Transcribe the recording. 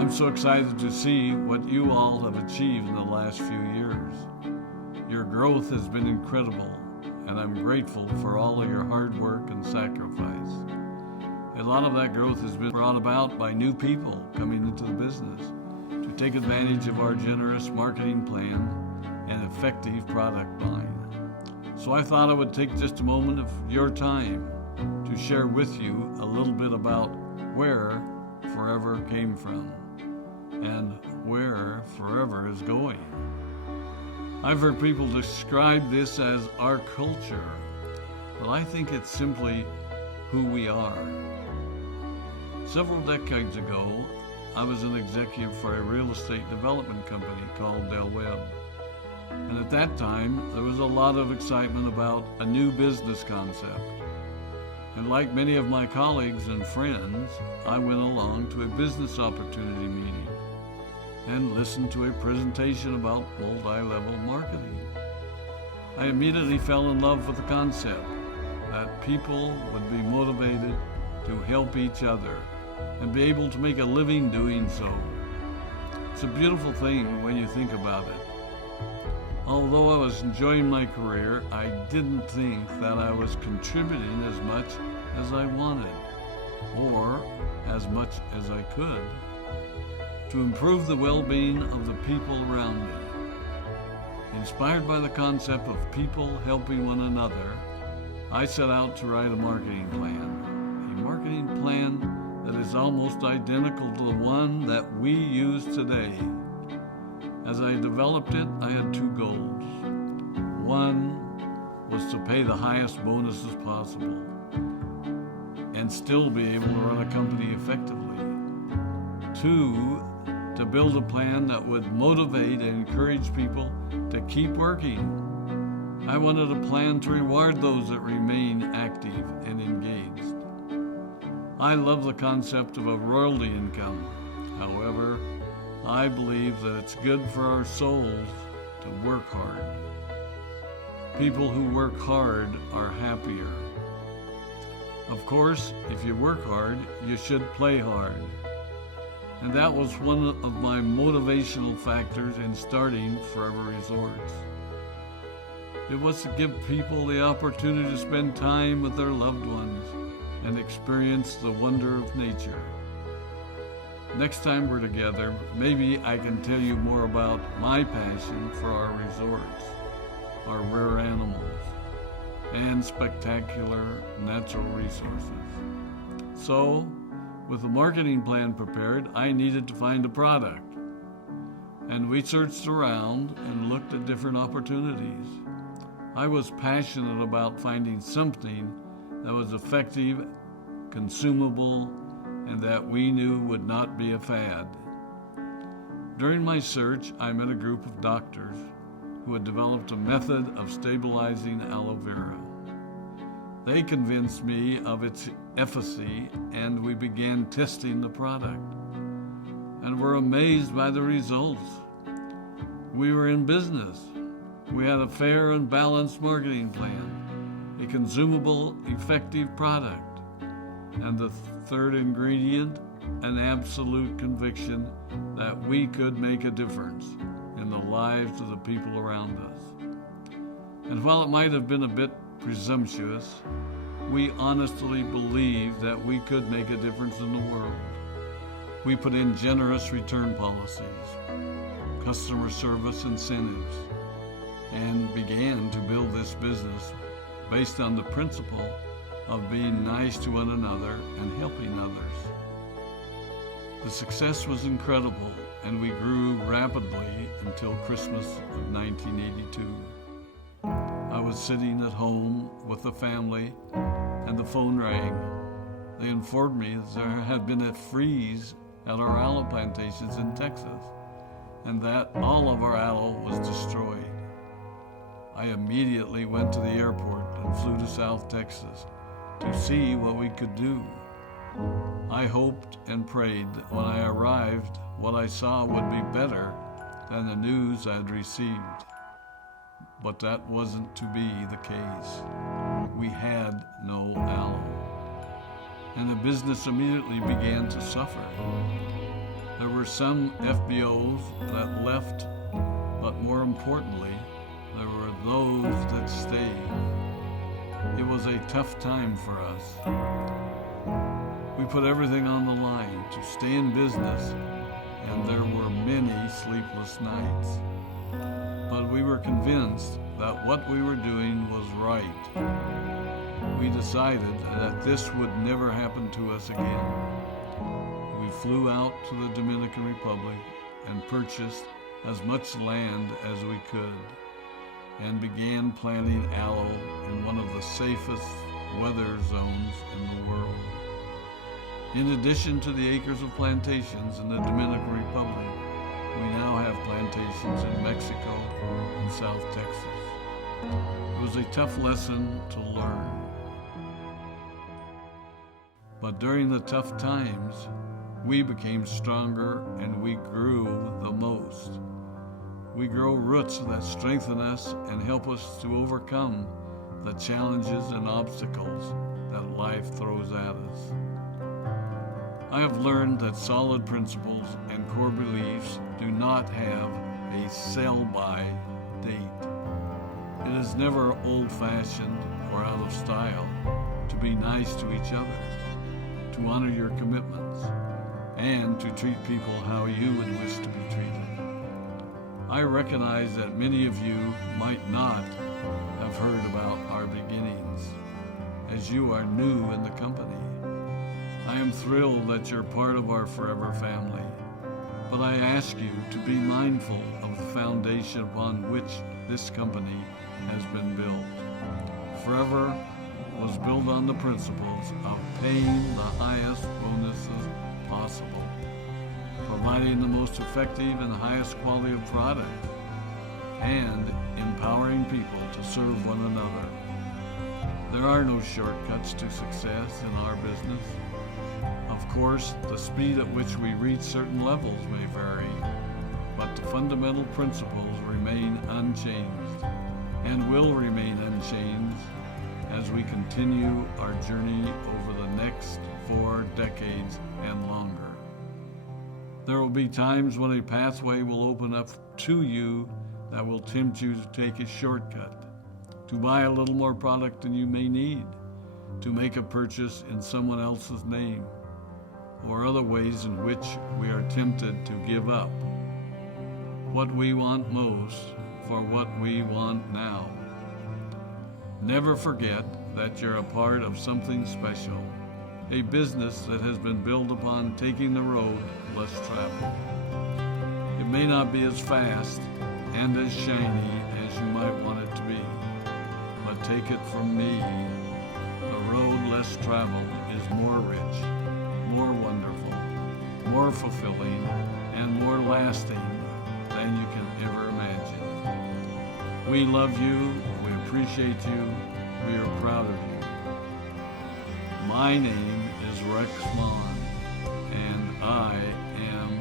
I'm so excited to see what you all have achieved in the last few years. Your growth has been incredible, and I'm grateful for all of your hard work and sacrifice. A lot of that growth has been brought about by new people coming into the business to take advantage of our generous marketing plan and effective product line. So I thought I would take just a moment of your time to share with you a little bit about where Forever came from and where Forever is going. I've heard people describe this as our culture, but I think it's simply who we are. Several decades ago, I was an executive for a real estate development company called Del Webb. And at that time, there was a lot of excitement about a new business concept. And like many of my colleagues and friends, I went along to a business opportunity meeting and listened to a presentation about multi-level marketing. I immediately fell in love with the concept that people would be motivated to help each other and be able to make a living doing so. It's a beautiful thing when you think about it. Although I was enjoying my career, I didn't think that I was contributing as much as I wanted or as much as I could to improve the well-being of the people around me. Inspired by the concept of people helping one another, I set out to write a marketing plan that is almost identical to the one that we use today. As I developed it, I had two goals. One was to pay the highest bonuses possible and still be able to run a company effectively. Two, to build a plan that would motivate and encourage people to keep working. I wanted a plan to reward those that remain active and engaged. I love the concept of a royalty income. However, I believe that it's good for our souls to work hard. People who work hard are happier. Of course, if you work hard, you should play hard. And that was one of my motivational factors in starting Forever Resorts. It was to give people the opportunity to spend time with their loved ones and experience the wonder of nature. Next time we're together, maybe I can tell you more about my passion for our resorts, our rare animals, and spectacular natural resources. So, with the marketing plan prepared, I needed to find a product. And we searched around and looked at different opportunities. I was passionate about finding something that was effective, consumable, and that we knew would not be a fad. During my search, I met a group of doctors who had developed a method of stabilizing aloe vera. They convinced me of its efficacy, and we began testing the product, and were amazed by the results. We were in business. We had a fair and balanced marketing plan, a consumable, effective product, and the third ingredient, an absolute conviction that we could make a difference in the lives of the people around us. And while it might have been a bit presumptuous, we honestly believed that we could make a difference in the world. We put in generous return policies, customer service incentives, and began to build this business based on the principle of being nice to one another and helping others. The success was incredible, and we grew rapidly until Christmas of 1982. I was sitting at home with the family, and the phone rang. They informed me that there had been a freeze at our aloe plantations in Texas, and that all of our aloe was destroyed. I immediately went to the airport and flew to South Texas to see what we could do. I hoped and prayed that when I arrived, what I saw would be better than the news I'd received. But that wasn't to be the case. We had no aloe, and the business immediately began to suffer. There were some FBOs that left, but more importantly, there were those that stayed. It was a tough time for us. We put everything on the line to stay in business, and there were many sleepless nights. But we were convinced that what we were doing was right. We decided that this would never happen to us again. We flew out to the Dominican Republic and purchased as much land as we could and began planting aloe in one of the safest weather zones in the world. In addition to the acres of plantations in the Dominican Republic, we now have plantations in Mexico and South Texas. It was a tough lesson to learn. But during the tough times, we became stronger and we grew the most. We grow roots that strengthen us and help us to overcome the challenges and obstacles that life throws at us. I have learned that solid principles and core beliefs do not have a sell-by date. It is never old-fashioned or out of style to be nice to each other, to honor your commitments, and to treat people how you would wish to be treated. I recognize that many of you might not have heard about our beginnings, as you are new in the company. I am thrilled that you're part of our forever family, but I ask you to be mindful of the foundation upon which this company has been built. Forever was built on the principles of paying the highest bonuses possible, providing the most effective and highest quality of product, and empowering people to serve one another. There are no shortcuts to success in our business. Of course, the speed at which we reach certain levels may vary, but the fundamental principles remain unchanged and will remain unchanged as we continue our journey over the next 4 decades and longer. There will be times when a pathway will open up to you that will tempt you to take a shortcut, to buy a little more product than you may need, to make a purchase in someone else's name, or other ways in which we are tempted to give up what we want most for what we want now. Never forget that you're a part of something special, a business that has been built upon taking the road less traveled. It may not be as fast and as shiny as you might want it to be, but take it from me, the road less traveled is more rich, more wonderful, more fulfilling, and more lasting than you can ever imagine. We love you, we appreciate you, we are proud of you. My name is Rex Mon, and I am